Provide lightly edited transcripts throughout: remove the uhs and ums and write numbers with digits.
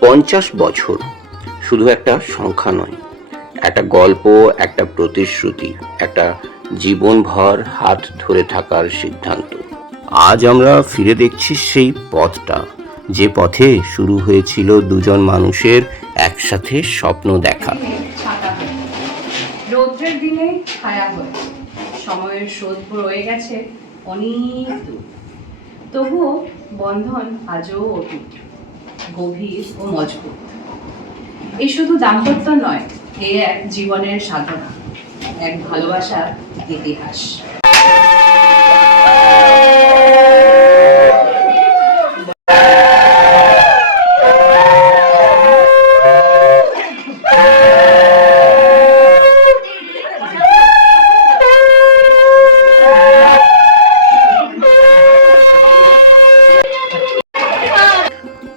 50 বছর শুধু একটা সংখ্যা নয়, একটা গল্প, একটা প্রতিশ্রুতি, একটা জীবনভর হাত ধরে থাকার সিদ্ধান্ত। আজ আমরা ফিরে দেখছি সেই পথটা, যে পথে শুরু হয়েছিল দুজন মানুষের একসাথে স্বপ্ন দেখা। রৌদ্রের দিনে ছায়া হয়ে সময়ের স্রোত রয়ে গেছে অনেক দূর, তবুও বন্ধন আজও অটুট, গভীর ও মজবুত। এই শুধু দাম্পত্য নয়, এ এক জীবনের সাধনা, এক ভালোবাসার ইতিহাস।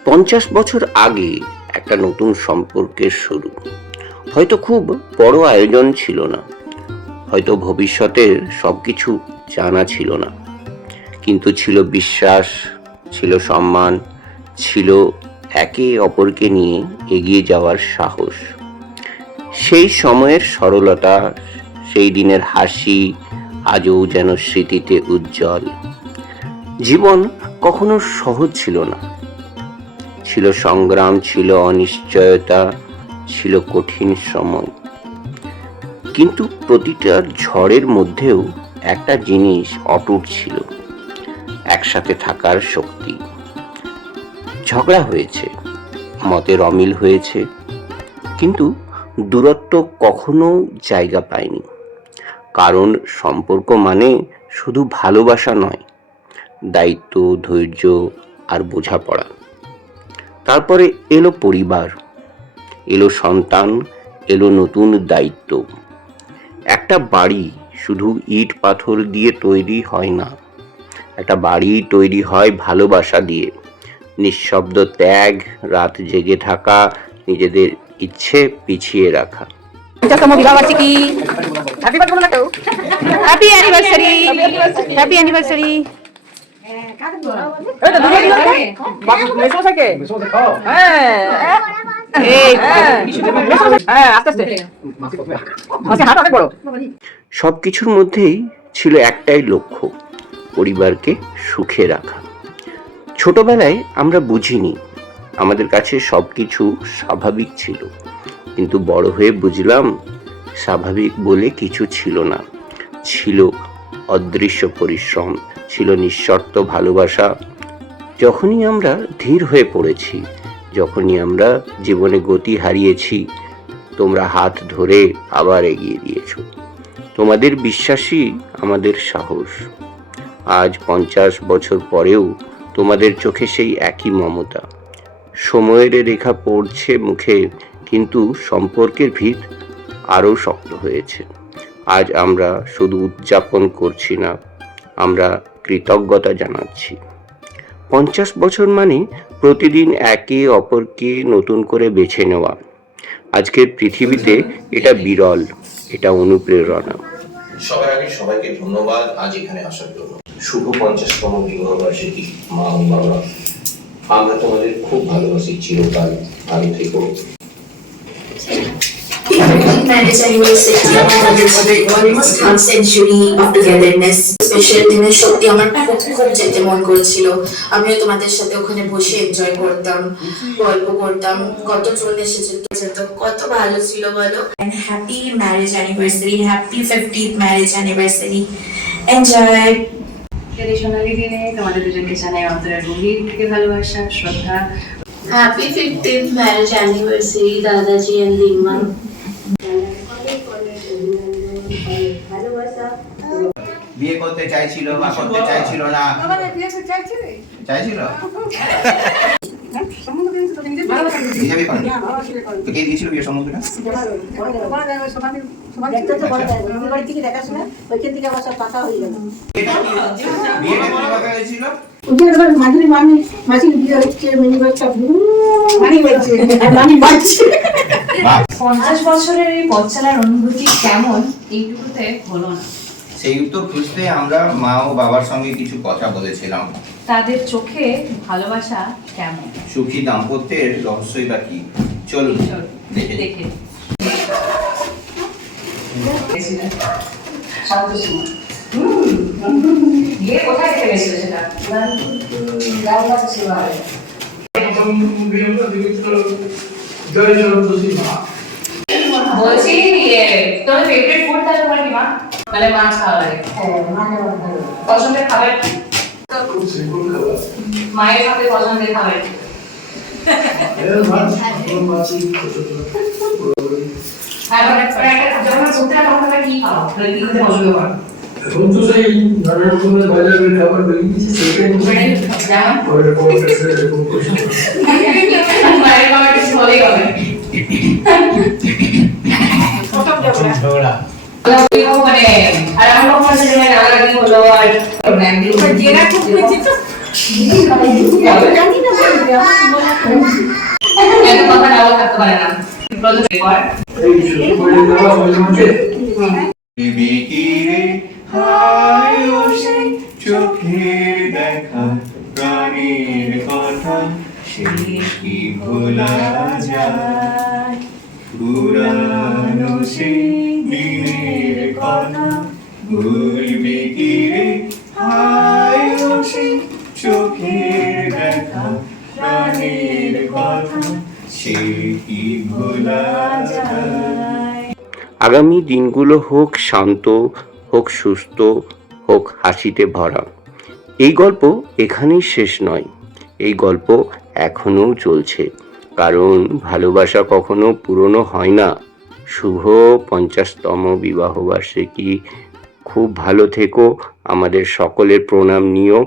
50 বছর আগে একটা নতুন সম্পর্কের শুরু। হয়তো খুব বড় আয়োজন ছিল না, হয়তো ভবিষ্যতের সবকিছু জানা ছিল না, কিন্তু ছিল বিশ্বাস, ছিল সম্মান, ছিল একে অপরকে নিয়ে এগিয়ে যাওয়ার সাহস। সেই সময়ের সরলতা, সেই দিনের হাসি আজও যেন স্মৃতিতে উজ্জ্বল। জীবন কখনো সহজ ছিল না, ছিল সংগ্রাম, ছিল অনিশ্চয়তা, ছিল কঠিন সময়, কিন্তু প্রতিটা ঝড়ের মধ্যেও একটা জিনিস অটুট ছিল, একসাথে থাকার শক্তি। ঝগড়া হয়েছে, মতের অমিল হয়েছে, কিন্তু দূরত্ব কখনো জায়গা পায়নি, কারণ সম্পর্ক মানে শুধু ভালোবাসা নয়, দায়িত্ব, ধৈর্য আর বোঝাপড়া। তারপরে এলো পরিবার, এলো সন্তান, এলো নতুন দায়িত্ব। একটা বাড়ি শুধু ইট পাথর দিয়ে তৈরি হয় না, একটা বাড়ি তৈরি হয় ভালোবাসা দিয়ে। নিঃশব্দ ত্যাগ, রাত জেগে থাকা, নিজেদের ইচ্ছে পিছিয়ে রাখা। Happy anniversary, happy anniversary. সবকিছুর মধ্যেই ছিল একটাই লক্ষ্য, পরিবারকে সুখে রাখা। ছোটবেলায় আমরা বুঝিনি, আমাদের কাছে সবকিছু স্বাভাবিক ছিল, কিন্তু বড় হয়ে বুঝলাম স্বাভাবিক বলে কিছু ছিল না। ছিল অদৃশ্য পরিশ্রম, ছিল নিঃশর্ত ভালোবাসা। যখনই আমরা ধীর হয়ে পড়েছি, যখনই আমরা জীবনে গতি হারিয়েছি, তোমরা হাত ধরে আবার এগিয়ে দিয়েছো। তোমাদের বিশ্বাসই আমাদের সাহস। আজ 50 বছর পরেও তোমাদের চোখে সেই একই মমতা। সময়ের রেখা পড়ছে মুখে, কিন্তু সম্পর্কের ভিত আরও শক্ত হয়েছে। আজ আমরা শুধু উদযাপন করছি না, আমরা কৃতজ্ঞতা জানাচ্ছি। 50 বছর মানে প্রতিদিন একে অপরকে নতুন করে বেছে নেওয়া। আজকের পৃথিবীতে এটা বিরল, এটা অনুপ্রেরণা। সবার আগে সবাইকে ধন্যবাদ আজ এখানে আসার জন্য। শুভ 50তম বিবাহবার্ষিকী মা ও বাবা, আমরা তোমাদের খুব ভালোবাসি, চিরকাল ভালো থেকো। Marriage anniversary আমাদের almost half century of togetherness. Special দিনে সত্যি আমার খুব যেতে মন করেছিল। আমিও তোমাদের সাথে ওখানে বসে এনজয় করতাম, গল্প করতাম, কত জন এসেছে তো কত ভালো ছিল বলো। And happy marriage anniversary, happy 50th marriage anniversary. Enjoy. এই সোনালি দিনে তোমাদের দুজনকে জানাই অন্তরের গভীর থেকে ভালোবাসা, শ্রদ্ধা। Happy 50th marriage anniversary, দাদাজি and দিম্মা। বিয়ে করতে চাইছিল বা করতে চাইছিল না, চাইছিল কে দিয়েছিল বিয়ে সম্বন্ধটা? বছরের এই পথ চলার অনুভূতি কেমন, এইটুকুতে হলো না। সেই উত্তর খুঁজতে আমরা মা ও বাবার সঙ্গে কিছু কথা বলেছিলাম। তাদের চোখে ভালোবাসা কেমন? সুখী দাম্পত্যের রহস্যই বা কি? চলুন দেখে নিই। দেখে গিয়ে কোথায় খেতে গেছিল সেটা? বলছি তোমার ফেভারিট ফুড তাহলে তোমার কি মা? মানে মাছ খাওয়া লাগে পছন্দের খাবার কি? মায়ের সাথে পছন্দের খাবার কি? যখন ঘুরতে যাও তখন তোমরা কি খাও? মানে কি খেতে পছন্দ করো? এখন তো সেই নানা রকমের বাজারের খাবার বেরিয়েছে সেটাই যেমন ওরা কমপ্লেক্সে এরকম করছে মায়ের খাবার কিছু হলেই হবে। মানে আর আমার কখন আছে যে রাগারাগি হলো আর জেরা খুব হয়েছে তো এত কথা নাও থাকতে পারে না প্রথমে কর এই শুরু করে দেওয়া মাঝে মাঝে বিকিরে হায় ও সেই চোখের দেখা প্রাণের কথা শেষ কি ভোলা যায় পুরানো সেই দিনের কথা ভুলবি কি রে হায় ও সেই চোখের দেখা প্রাণের কথা সে কি ভোলা যায়। আগামী দিনগুলো হোক শান্ত, হোক সুস্থ, হোক হাসিতে ভরা। এই গল্প এখানেই শেষ নয়, এই গল্প এখনও চলছে, কারণ ভালোবাসা কখনো পুরনো হয় না। শুভ 50তম বিবাহবার্ষিকী। খুব ভালো থেকো, আমাদের সকলের প্রণাম নিও।